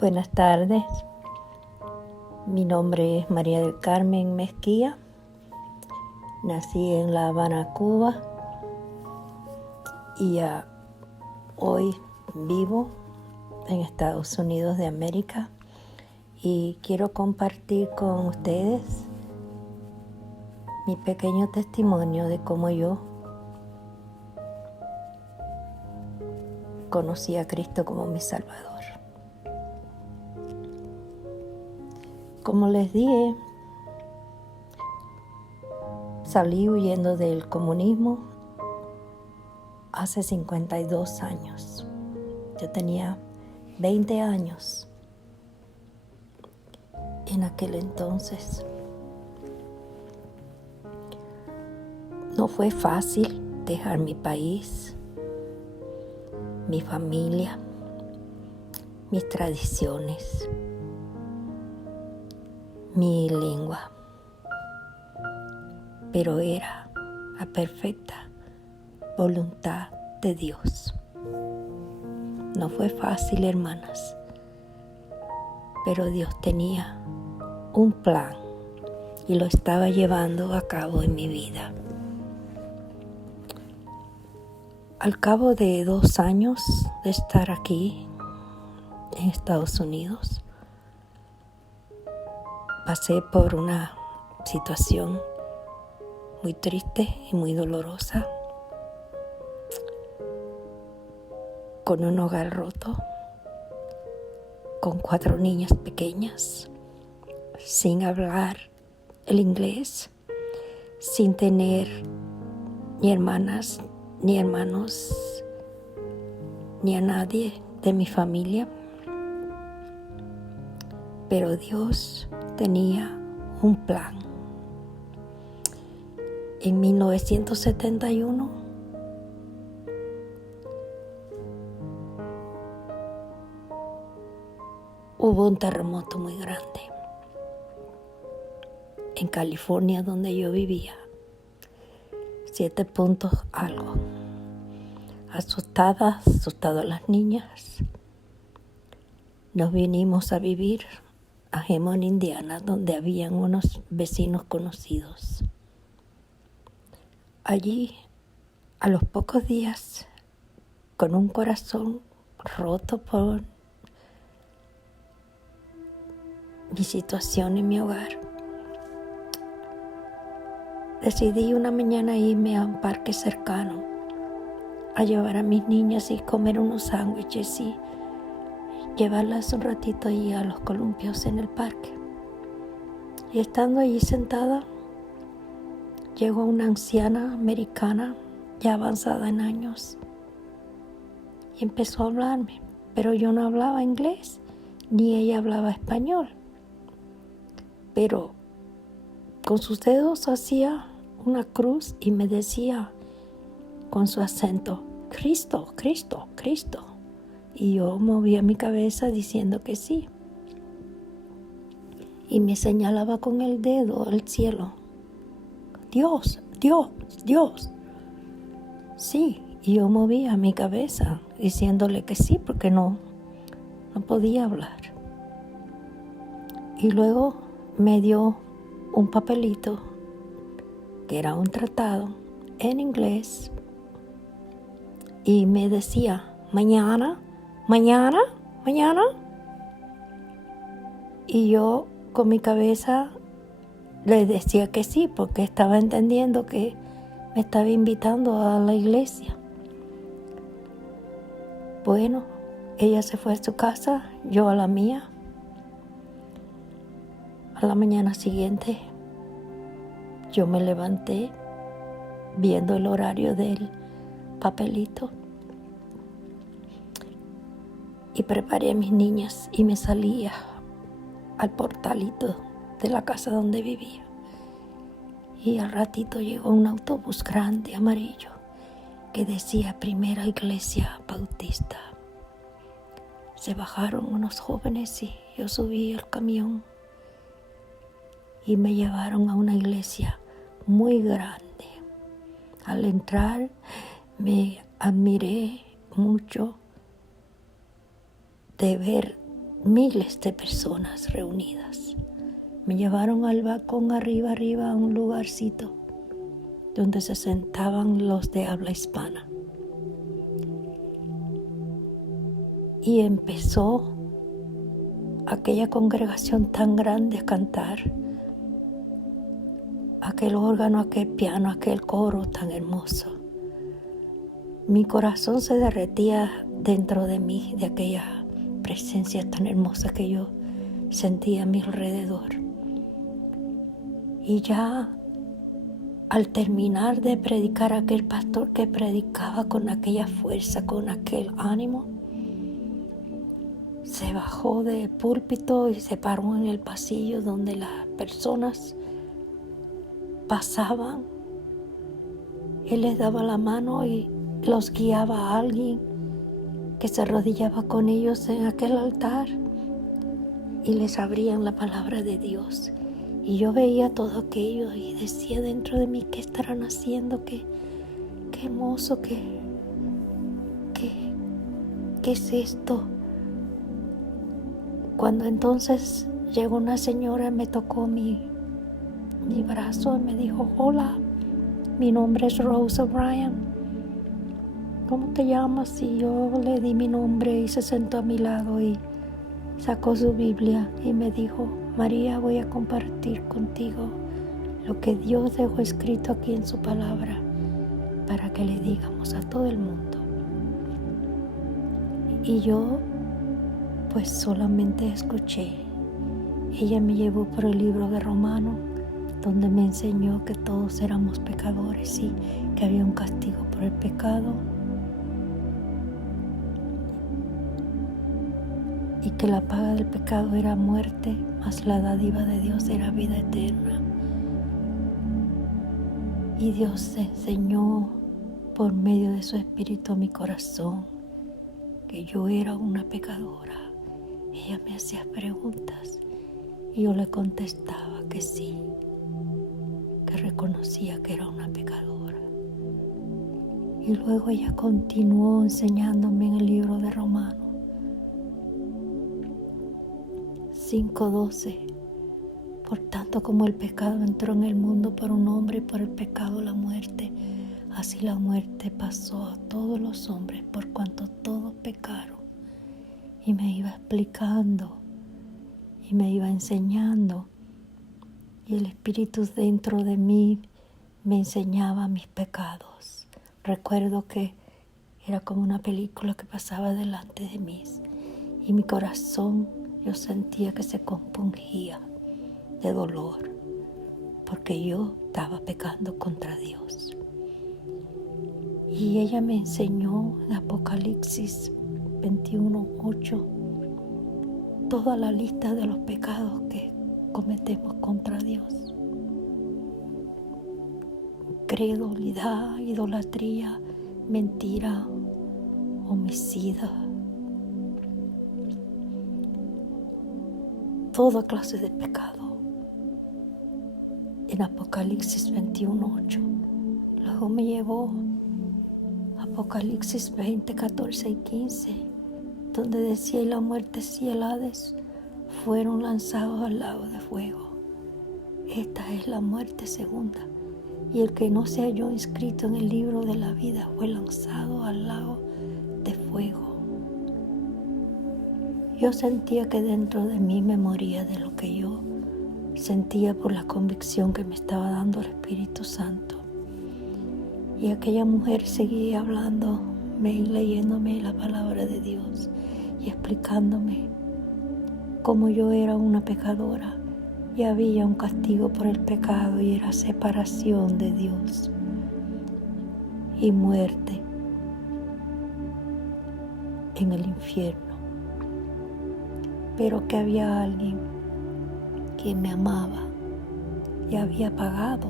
Buenas tardes, mi nombre es María del Carmen Mezquía, nací en La Habana, Cuba y hoy vivo en Estados Unidos de América y quiero compartir con ustedes mi pequeño testimonio de cómo yo conocí a Cristo como mi Salvador. Como les dije, salí huyendo del comunismo hace 52 años. Yo tenía 20 años en aquel entonces. No fue fácil dejar mi país, mi familia, mis tradiciones, mi lengua, pero era la perfecta voluntad de Dios. No fue fácil, hermanas, pero Dios tenía un plan y lo estaba llevando a cabo en mi vida. Al cabo de 2 años de estar aquí en Estados Unidos, pasé por una situación muy triste y muy dolorosa, con un hogar roto, con 4 niñas pequeñas, sin hablar el inglés, sin tener ni hermanas, ni hermanos, ni a nadie de mi familia. Pero Dios tenía un plan. En 1971 hubo un terremoto muy grande en California, donde yo vivía. 7 puntos algo. Asustadas las niñas, nos vinimos a vivir a Hammond, Indiana, donde habían unos vecinos conocidos. Allí, a los pocos días, con un corazón roto por mi situación en mi hogar, decidí una mañana irme a un parque cercano a llevar a mis niñas y comer unos sándwiches y llevarlas un ratito allí a los columpios en el parque. Y estando allí sentada, llegó una anciana americana ya avanzada en años y empezó a hablarme, pero yo no hablaba inglés ni ella hablaba español, pero con sus dedos hacía una cruz y me decía con su acento: Cristo, Cristo, Cristo. Y yo movía mi cabeza diciendo que sí. Y me señalaba con el dedo al cielo: Dios, Dios, Dios. Sí, y yo movía mi cabeza diciéndole que sí, porque no podía hablar. Y luego me dio un papelito que era un tratado en inglés y me decía: mañana. Y yo con mi cabeza le decía que sí, porque estaba entendiendo que me estaba invitando a la iglesia. Bueno, ella se fue a su casa, yo a la mía. A la mañana siguiente, yo me levanté viendo el horario del papelito y preparé a mis niñas y me salía al portalito de la casa donde vivía. Y al ratito llegó un autobús grande, amarillo, que decía Primera Iglesia Bautista. Se bajaron unos jóvenes y yo subí al camión y me llevaron a una iglesia muy grande. Al entrar me admiré mucho de ver miles de personas reunidas. Me llevaron al balcón arriba a un lugarcito donde se sentaban los de habla hispana. Y empezó aquella congregación tan grande a cantar, aquel órgano, aquel piano, aquel coro tan hermoso. Mi corazón se derretía dentro de mí, de aquella presencia tan hermosa que yo sentía a mi alrededor. Y ya al terminar de predicar, aquel pastor que predicaba con aquella fuerza, con aquel ánimo, se bajó del púlpito y se paró en el pasillo donde las personas pasaban. Él les daba la mano y los guiaba a alguien que se arrodillaba con ellos en aquel altar y les abrían la palabra de Dios. Y yo veía todo aquello y decía dentro de mí, ¿qué estarán haciendo? Qué hermoso, qué es esto. Cuando entonces llegó una señora, me tocó mi brazo y me dijo, hola, mi nombre es Rose O'Brien. ¿Cómo te llamas? Y yo le di mi nombre y se sentó a mi lado y sacó su Biblia y me dijo, María, voy a compartir contigo lo que Dios dejó escrito aquí en su palabra para que le digamos a todo el mundo. Y yo pues solamente escuché. Ella me llevó por el libro de Romanos, donde me enseñó que todos éramos pecadores y que había un castigo por el pecado y que la paga del pecado era muerte, mas la dádiva de Dios era vida eterna. Y Dios enseñó por medio de su Espíritu a mi corazón que yo era una pecadora. Ella me hacía preguntas y yo le contestaba que sí, que reconocía que era una pecadora. Y luego ella continuó enseñándome en el libro de Romanos 5:12. Por tanto, como el pecado entró en el mundo por un hombre y por el pecado la muerte, así la muerte pasó a todos los hombres por cuanto todos pecaron. Y me iba explicando y me iba enseñando, y el Espíritu dentro de mí me enseñaba mis pecados. Recuerdo que era como una película que pasaba delante de mí y mi corazón yo sentía que se compungía de dolor porque yo estaba pecando contra Dios. Y ella me enseñó en Apocalipsis 21:8 toda la lista de los pecados que cometemos contra Dios: incredulidad, idolatría, mentira, homicidio, toda clase de pecado. En Apocalipsis 21:8. Luego me llevó a Apocalipsis 20, 14 y 15, donde decía, y la muerte y el Hades fueron lanzados al lago de fuego. Esta es la muerte segunda, y el que no se halló inscrito en el libro de la vida fue lanzado al lago de fuego. Yo sentía que dentro de mí me moría de lo que yo sentía por la convicción que me estaba dando el Espíritu Santo. Y aquella mujer seguía hablándome y leyéndome la palabra de Dios y explicándome cómo yo era una pecadora y había un castigo por el pecado y era separación de Dios y muerte en el infierno. Pero que había alguien que me amaba y había pagado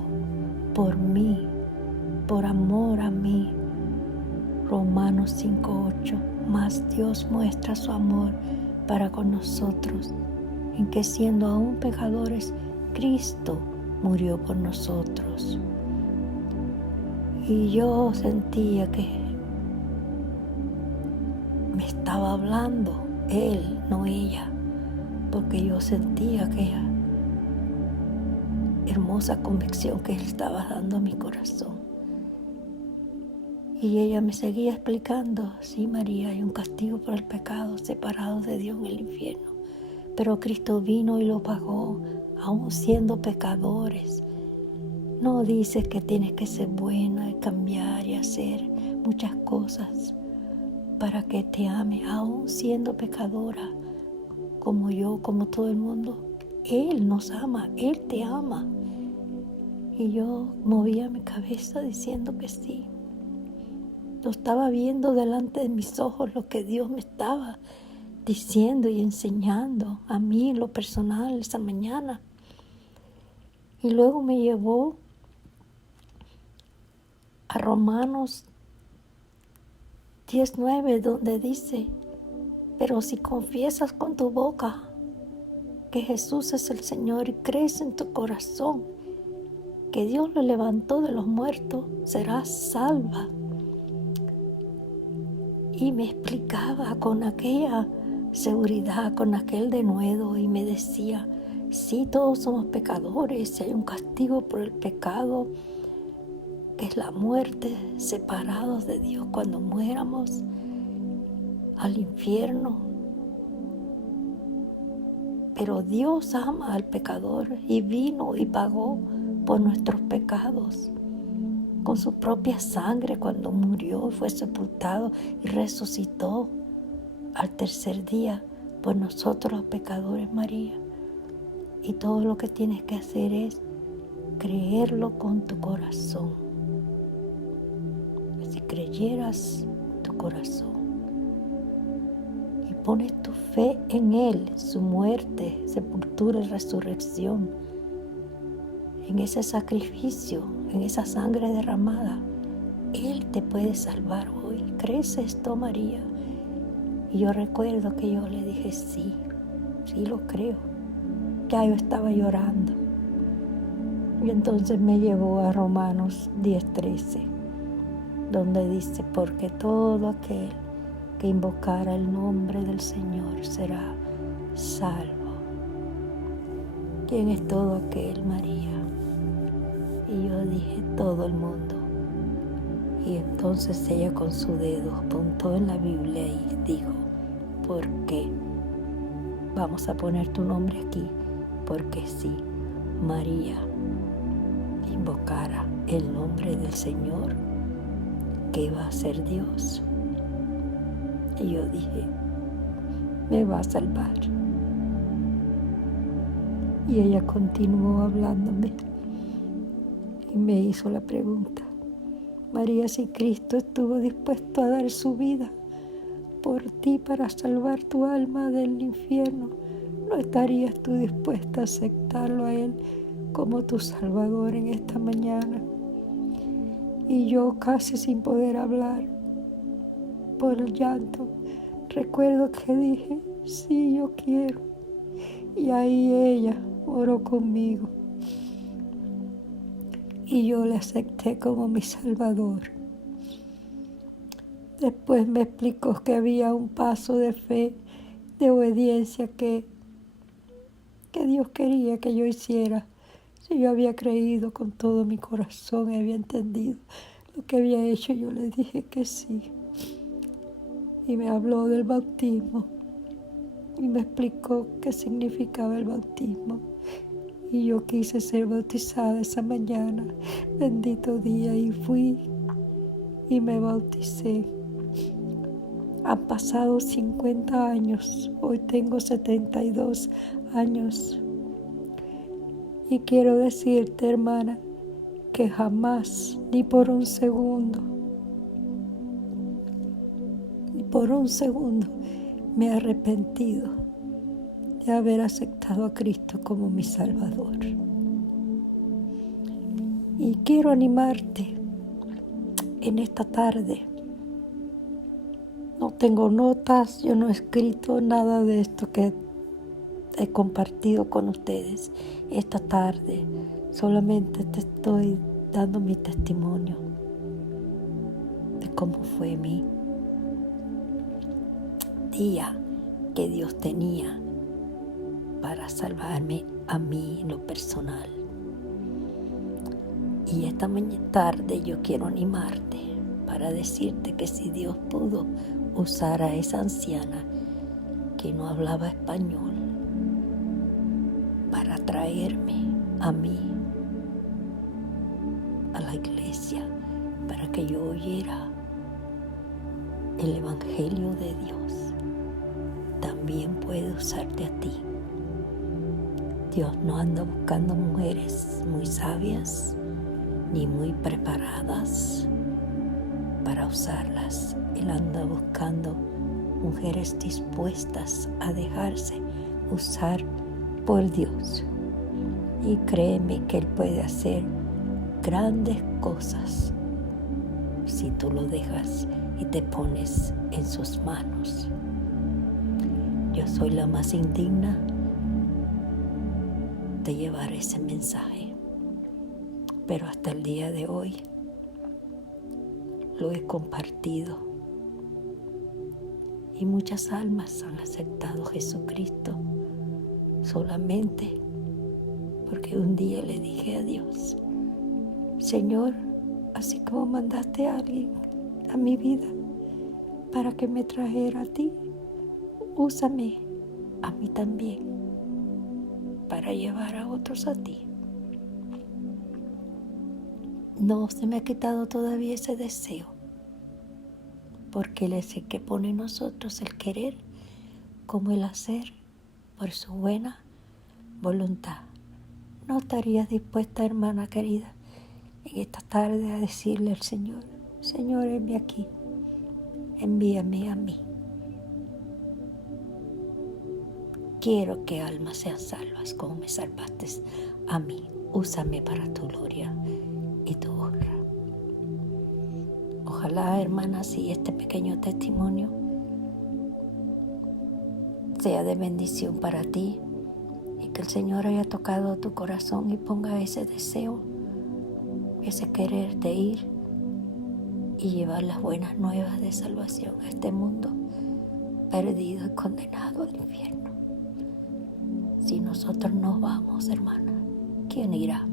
por mí, por amor a mí. Romanos 5:8. Mas Dios muestra su amor para con nosotros, en que siendo aún pecadores, Cristo murió por nosotros. Y yo sentía que me estaba hablando Él, no ella, porque yo sentía aquella hermosa convicción que Él estaba dando a mi corazón. Y ella me seguía explicando: sí, María, hay un castigo por el pecado, separados de Dios en el infierno, pero Cristo vino y lo pagó, aún siendo pecadores. No dice que tienes que ser buena y cambiar y hacer muchas cosas para que te ame, aún siendo pecadora, como yo, como todo el mundo. Él nos ama, Él te ama. Y yo movía mi cabeza diciendo que sí. Yo estaba viendo delante de mis ojos lo que Dios me estaba diciendo y enseñando a mí en lo personal esa mañana. Y luego me llevó a Romanos 10:9, donde dice: pero si confiesas con tu boca que Jesús es el Señor y crees en tu corazón que Dios lo levantó de los muertos, serás salva. Y me explicaba con aquella seguridad, con aquel denuedo, y me decía: sí, todos somos pecadores, y hay un castigo por el pecado, que es la muerte, separados de Dios cuando muéramos al infierno. Pero Dios ama al pecador y vino y pagó por nuestros pecados con su propia sangre cuando murió, fue sepultado y resucitó al tercer día por nosotros los pecadores, María. Y todo lo que tienes que hacer es creerlo con tu corazón. Si creyeras en tu corazón y pones tu fe en Él, su muerte, sepultura y resurrección, en ese sacrificio, en esa sangre derramada, Él te puede salvar hoy. ¿Crees esto, María? Y yo recuerdo que yo le dije: sí, sí lo creo. Ya yo estaba llorando. Y entonces me llevó a Romanos 10:13, donde dice: porque todo aquel que invocara el nombre del Señor será salvo. ¿Quién es todo aquel, María? Y yo dije: todo el mundo. Y entonces ella con su dedo apuntó en la Biblia y dijo: ¿por qué? Vamos a poner tu nombre aquí, porque si María invocara el nombre del Señor, ¿qué va a hacer Dios? Y yo dije: me va a salvar. Y ella continuó hablándome y me hizo la pregunta: María, si Cristo estuvo dispuesto a dar su vida por ti para salvar tu alma del infierno, ¿no estarías tú dispuesta a aceptarlo a Él como tu Salvador en esta mañana? Y yo, casi sin poder hablar por el llanto, recuerdo que dije: sí, yo quiero. Y ahí ella oró conmigo y yo le acepté como mi Salvador. Después me explicó que había un paso de fe, de obediencia que Dios quería que yo hiciera. Si yo había creído con todo mi corazón y había entendido lo que había hecho, yo le dije que sí. Y me habló del bautismo y me explicó qué significaba el bautismo. Y yo quise ser bautizada esa mañana, bendito día, y fui y me bauticé. Han pasado 50 años, hoy tengo 72 años. Y quiero decirte, hermana, que jamás, ni por un segundo, me he arrepentido de haber aceptado a Cristo como mi Salvador. Y quiero animarte en esta tarde. No tengo notas, yo no he escrito nada de esto que he compartido con ustedes esta tarde. Solamente te estoy dando mi testimonio de cómo fue mi día que Dios tenía para salvarme a mí en lo personal. Y esta tarde yo quiero animarte para decirte que si Dios pudo usar a esa anciana que no hablaba español para traerme a mí a la iglesia, para que yo oyera el Evangelio de Dios, también puede usarte a ti. Dios no anda buscando mujeres muy sabias ni muy preparadas para usarlas. Él anda buscando mujeres dispuestas a dejarse usar por Dios. Y créeme que Él puede hacer grandes cosas si tú lo dejas y te pones en sus manos. Yo soy la más indigna de llevar ese mensaje, pero hasta el día de hoy lo he compartido y muchas almas han aceptado a Jesucristo solamente porque un día le dije a Dios: Señor, así como mandaste a alguien a mi vida para que me trajera a ti, úsame a mí también para llevar a otros a ti. No se me ha quitado todavía ese deseo, porque Él es el que pone en nosotros el querer como el hacer por su buena voluntad. ¿No estarías dispuesta, hermana querida, en esta tarde a decirle al Señor: Señor, envíame aquí, envíame a mí? Quiero que almas sean salvas como me salvaste a mí. Úsame para tu gloria y tu honra. Ojalá, hermana, si este pequeño testimonio sea de bendición para ti y que el Señor haya tocado tu corazón y ponga ese deseo, ese querer de ir y llevar las buenas nuevas de salvación a este mundo perdido y condenado al infierno. Si nosotros nos vamos, hermana, ¿quién irá?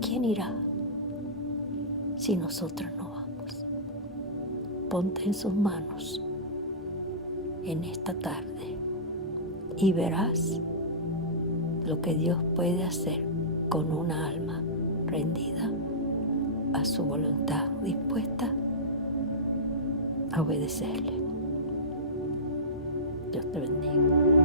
¿Quién irá si nosotros no vamos? Ponte en sus manos en esta tarde y verás lo que Dios puede hacer con una alma rendida a su voluntad, dispuesta a obedecerle. Dios te bendiga.